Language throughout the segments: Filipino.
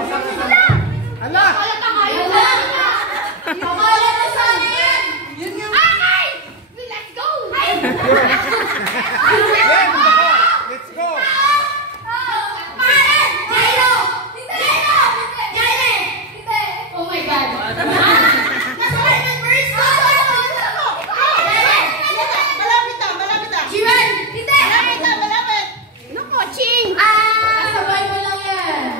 Ala! Pangalan na sa akin! Yun yung... Okay! Let's go! Let's go! Pangalan! Jairo! Jairo! Hindi! Oh my God! Nasa Herman Burns! Malapit na. Jiren! Hindi! Malapit. Ano ko? Ching! Nasa Bible lang yan.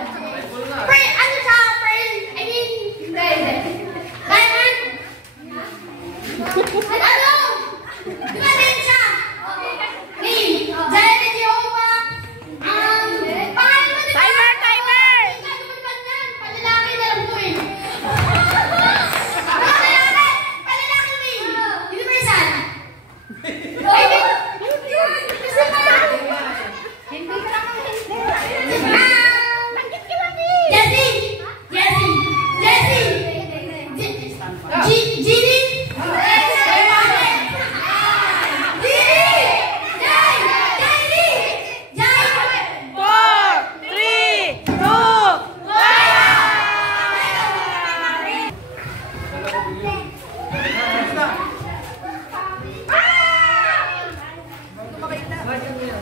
Pearl! Ano siya? Pearl? I mean... Hindi. Diamond? Ano? Di ba name siya? Name! Jared and Jehovah! Pangalan mo diba? Timer! Ano mo naman yan? Palalaki na lang po eh. Palalaki name! Universal! Ay, yun! Kasi pa! Hindi ka naman hindi. Bakit ka lang eh? Jessie! Gini!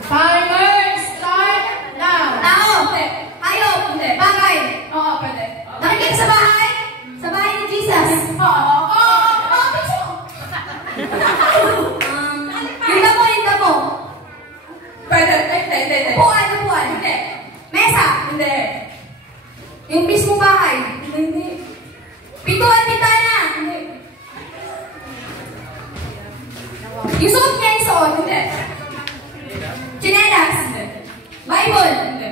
Timer start now! Tao! Hayop! Bagay! Oo, pwede. Nakikita sa bahay? Sa bahay ni Jesus? Oo. Piso! Yung damo. Pwede. Upuan. Hindi. Mesa? Hindi. Yung mismong bahay? Hindi. Pintuan, bintana? Hindi. Yung suot niya yung suot? Hindi. Chinelas? Hindi. Bible? Hindi.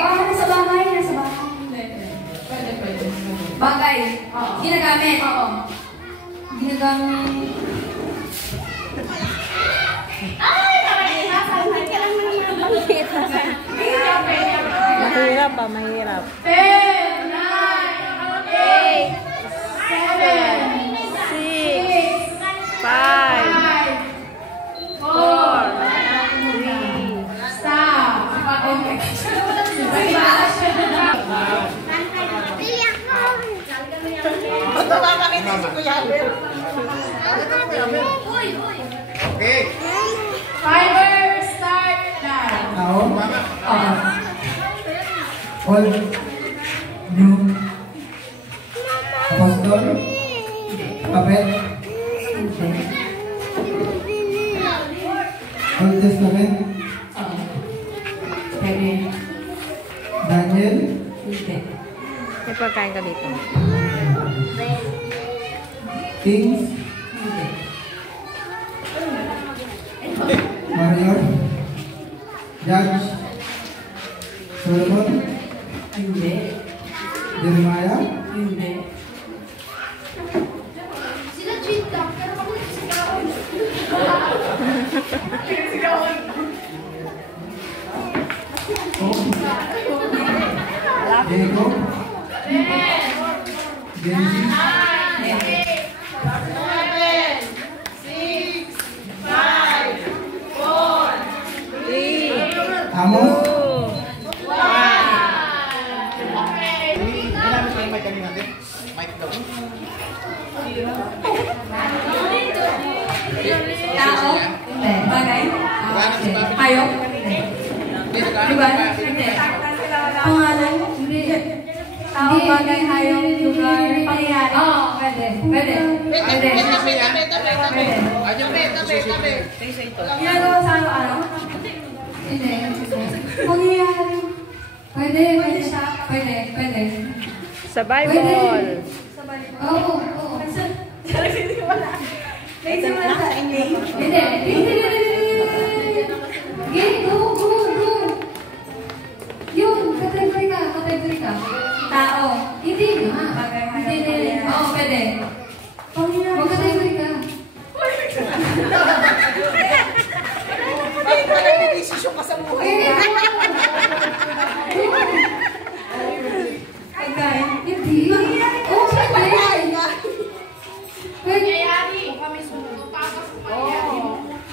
Nasa bahay? Hindi. Pwede. Bagay? Oo. Ginagamit? Oo. Ginagamit? Ay! Hindi ka lang Mahirap pa, mahirap. 10, 9, 8, 7, 6, 5, 4, 3, stop. Ba't makakita si Kuya Albert? Okay. Timer start now. Tao, Old, New, Apostol, Prophet, Old Testament, Daniel, May pagkain ka dito. Kings, Warrior, Judge, Solomon, Jeremiah, Sila cheat lang, pero ako nagsigawan. Diego, Genesis, 3, Amos, 2, 1. Ginamit ko yung mic kanina natin. Mic daw. Tao? Hindi. Bagay? Hayop? Hindi. Lugar? Hindi. Pangalan? Hindi. Tao, bagay, hayop, lugar, pangyayari? Oo, pwede. Pwede. Ginagawa sa araw-araw? Hindi. Pangyayari? Pwede siya? Pwede. Sa Bible. Oo. Hindi. Go. Yun, kategory ka. Tao. Hindi nga. Hindi. Oo, pwede. Mag-kategory ka. Bakit ka nag-desisyon ka sa buhay? Hindi. Oo, pwede. Pangyayari. Kung kami sumunod, tapos pangyayari.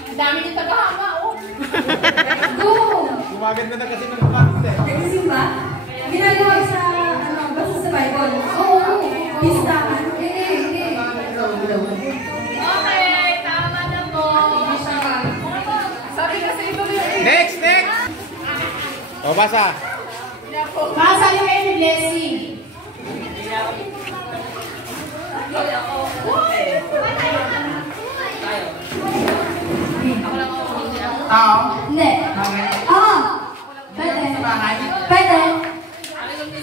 Ang dami niyo tagahanga, oh. Maganda na kasi ng practice eh. Nagsisimba? Ginagawa sa, basta sa Bible? Oo. Listahan? Hindi. Okay, tama na po. Sabi kasi ito Next! O, basa. Basa yung any blessing. Tao. Hindi. Bagay. Oo. Pwede. Sa bahay. Pwede.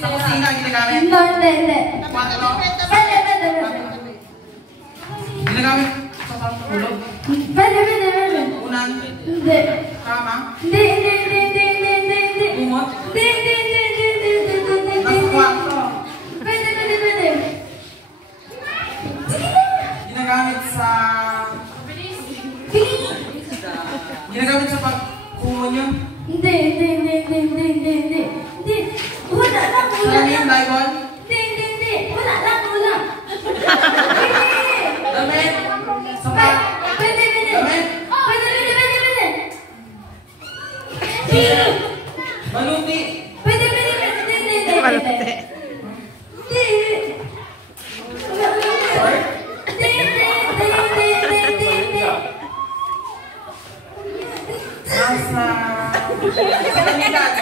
Sa kusina ang ginagamit. Hindi. Kwarto. Pwede. Ginagamit sa pagtulog. Pwede. Unan. Hindi. Kama. Hindi. Umot. Hindi. Nasa kwarto. Pwede. Ginagamit sa... Ginagamit sa pagkumonyo. Hindi. Wala lang. Salamin, Bible. Hindi. Wala lang. Damit. Sapat. Pwede. Damit. Pwede. Baluti. Pwede. Malute. Nasa... Kalamidad.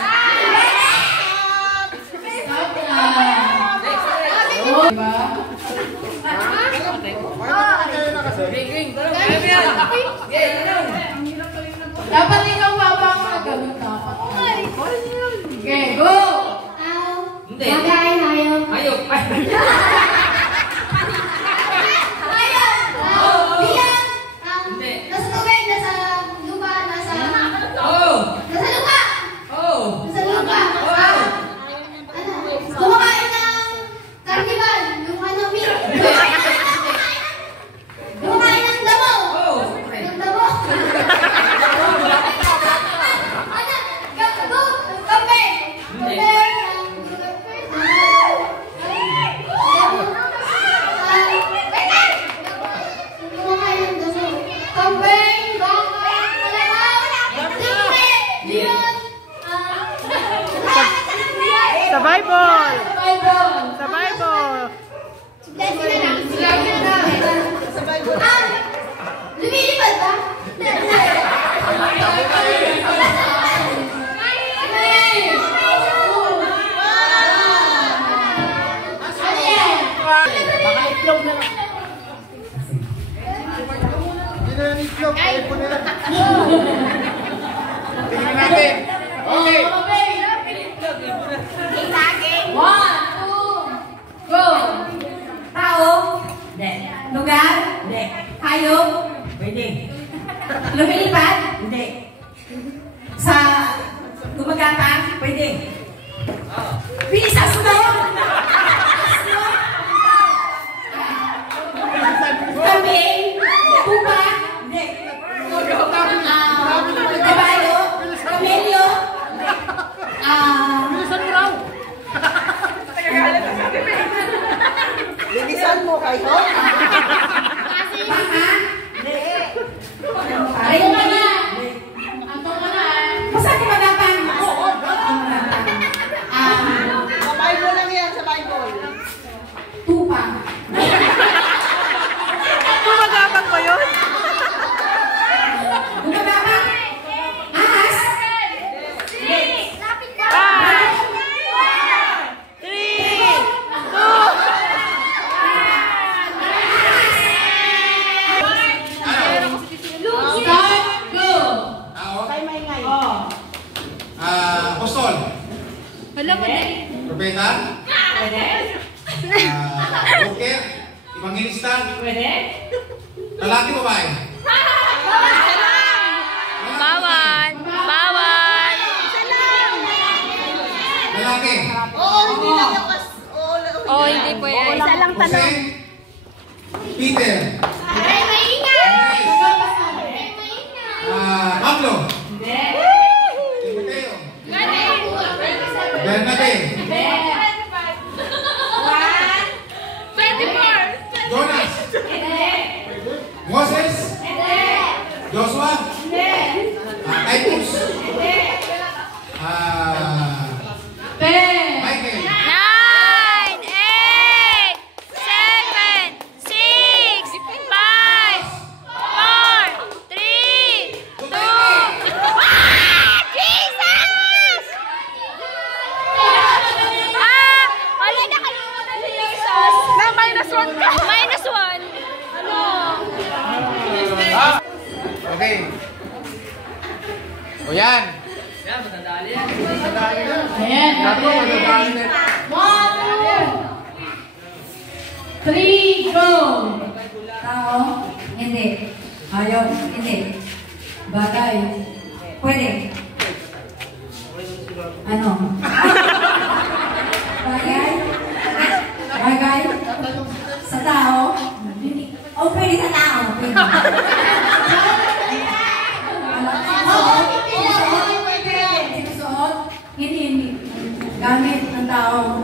Dapat ikaw papa ang nagawin dapat. Okay, go! Hindi. Bagay, hayop. Hayop. Biyak! Hindi. Nasa tubig, nasa lupa, nasa Oh. lupa! Oh. Nasa lupa! Kumakain ng carnival! Yung ano, meat! Kumakain ng damo! Oh. Ng damo! Ano? Kape! Hindi. Kumakain ng damo. Kambing, baka, kalabaw, sipre, yun, Sa Bible! Bible. Sa Bible! Lumilipad ba? Hindi na yung itlog. Telephone nila. Tingnan natin. Okay. One, two, go! Tao? Hindi. Lugar? Hindi. Hayop? Pwede. Lumilipad? Hindi. Sa gumagapang? Pwede. Bisa sunod? Kambing? Tupa? Hindi. Kabayo? Kamelyo? Linisan mo kayo. Baka? Ayun ka na. Basta gumagapang? Oo. Sa Bible lang yan, sa Bible. Tupa. Gumagapang ba yun? Gumagapang? Ahas? 5, 3, 2, Start, go! Apostol. Propeta. Broker. Evangelista. Lalaki babae. Bawal! Bawal! Lalaki. Oo, hindi lang yung kas... Oh, hindi po yan. Isa lang Jose. Peter. Aray, maingay! Pablo. Timoteo. Bernabé. Jonas. Moses. Joshua. Titus. Michael. 9, 8, 7, 6, 5, 4, 3, 2, Jesus! Wala na kalimutan si Jesus. Na -1 ka. -1. Ano? Okay. O yan. Ayan. Ako, madadali na. 1, 2, 3, go! Tao? Hindi. Ayaw? Hindi. Bagay? Pwede. Ano? Bagay? Bagay? Sa tao? Hindi. O pwede sa tao. Pwede. Sinusuot? Hindi. Gamit ng tao.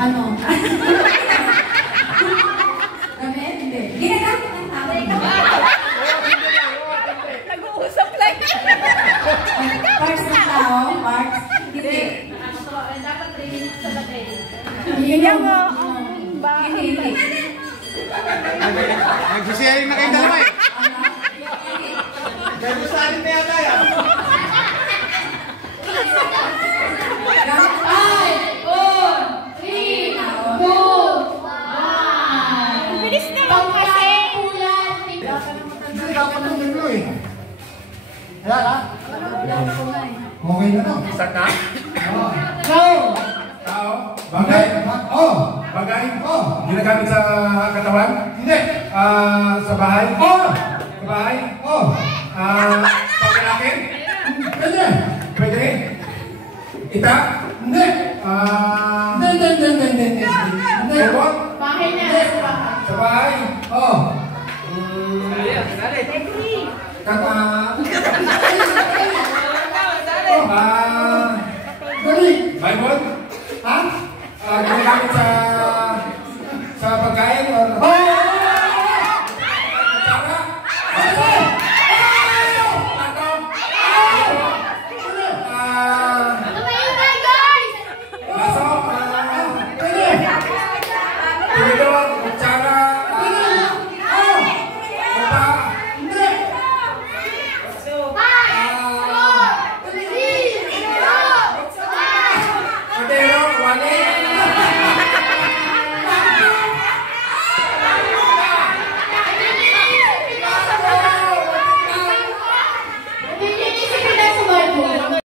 Ano? Gamit? Hindi. Ginagamit ng tao. Nag-uusap lang. Parts ng tao? Parts? Hindi. Yun yung Hindi. Nagsisharing na kayong dalawa eh. Kaya gusto natin na yata yan. Gamit 5, 4, 3, 2, 1. bilis na lang kasi. Hindi dapat ng dulo eh. Ayan ha? Okay na to. Isa ka? Go! Tao? Bagay? Oh! Bagay? Oh! Ginagamit sa katawan? Hindi! Sa bahay? Oh! Sa bahay? Oh! Paglalaki? Pwede! Pwede? Ita? Hindi! Hindi! Robot? Bahay na. Sa bahay? Oh! Kata? Dali! Bible?